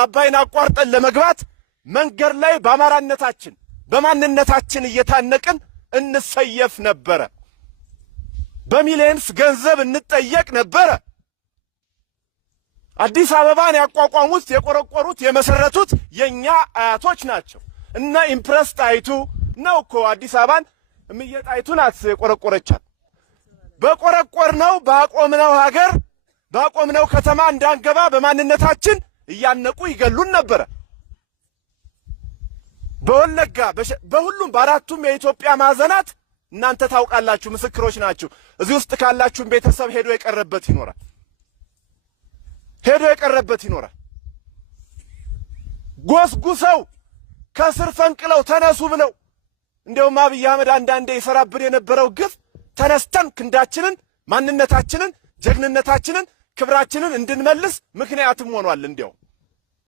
አባይን አቋርጠን ለመግባት መንገድ ላይ በአማራነታችን በማንነታችን እየታነቅን እንሰየፍ ነበረ። በሚሊየንስ ገንዘብ እንጠየቅ ነበረ። አዲስ አበባን ያቋቋሙት የቆረቆሩት የመሰረቱት የኛ አያቶች ናቸው። እና ኢምፕረስ ጣይቱ ነው እኮ አዲስ አበባን እምዬ ጣይቱ ናት የቆረቆረቻት። በቆረቆርነው ባቆምነው ሀገር ባቆምነው ከተማ እንዳንገባ በማንነታችን እያነቁ ይገሉን ነበረ። በወለጋ በሁሉም በአራቱም የኢትዮጵያ ማዕዘናት እናንተ ታውቃላችሁ፣ ምስክሮች ናችሁ። እዚህ ውስጥ ካላችሁም ቤተሰብ ሄዶ የቀረበት ይኖራል። ጎስጉሰው ከስር ፈንቅለው ተነሱ ብለው እንደውም አብይ አህመድ አንዳንዴ ይሰራብን የነበረው ግፍ ተነስተን ክንዳችንን፣ ማንነታችንን፣ ጀግንነታችንን፣ ክብራችንን እንድንመልስ ምክንያትም ሆኗል። እንደው